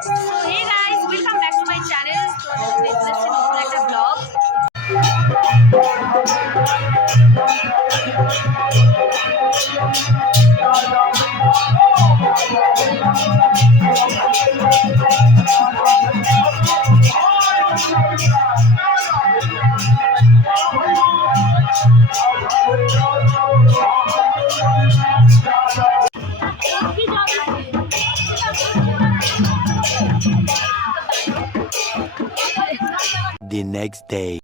So hey guys, welcome back to my channel. So this is নতুন একটা blog. The next day.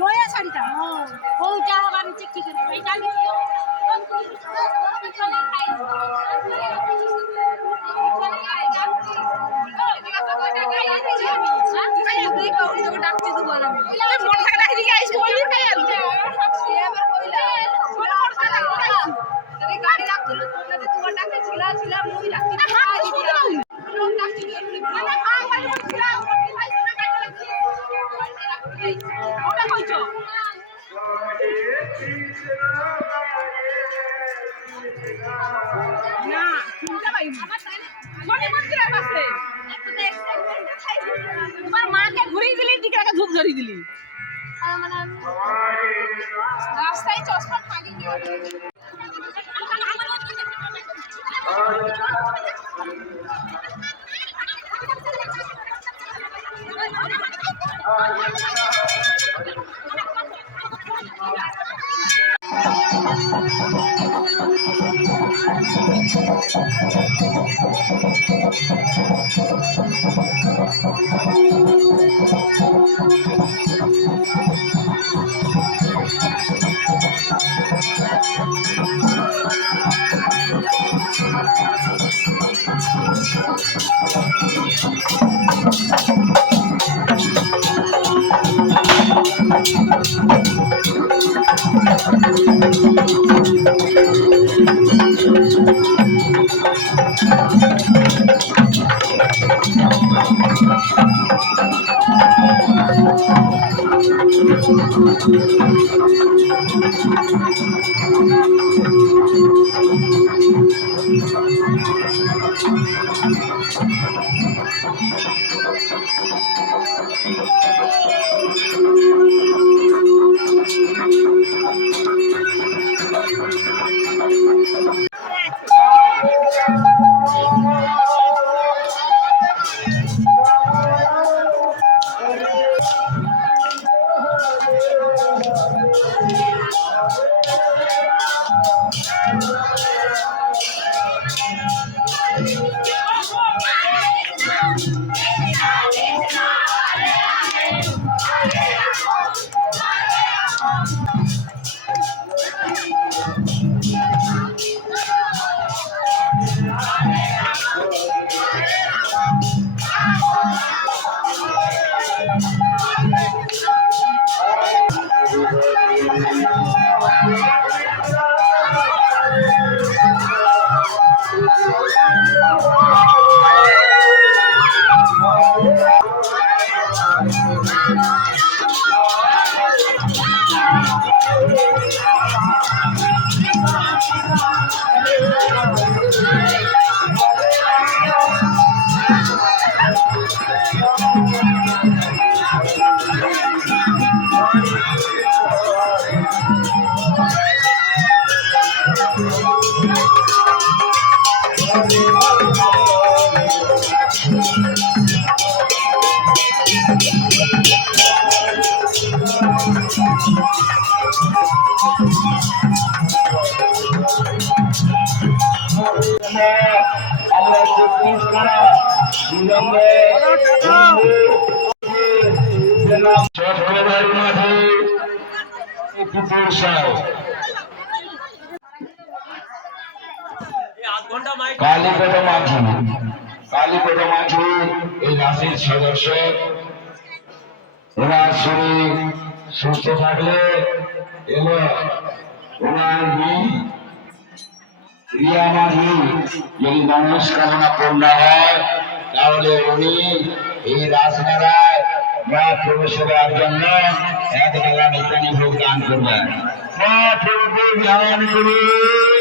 নয়া শাড়িটা ওইটা আবার হচ্ছে কি করে এইটা লিখিও গাড়ি রাখছিল তোমার ডাকে ছিলা ছিলা মুই রাখছি ওটা কইছো না শুনতে পাই মনে মন্দির আছে তোমার মাকে ঘুরিয়ে দিলি দিকে একটা ধূপ ধরিয়ে দিলি মানে রাস্তায় চশমা খালি দিয়ে আমরা চব্বিশ খানা বিলম্বে মাঠে কুকুর সাহ কালীপদ মাঝি এই রাশির সদস্য। ওনার শরীর সুস্থ থাকলে এবং ওনার রিয়া মাঝি যদি মনস্কামনা পূর্ণ হয় তাহলে উনি এই রাজমেলায় প্রবেশ করার জন্য এক বেলা নিত্যানি ভোগ দান করবেন। ধারণ করুন।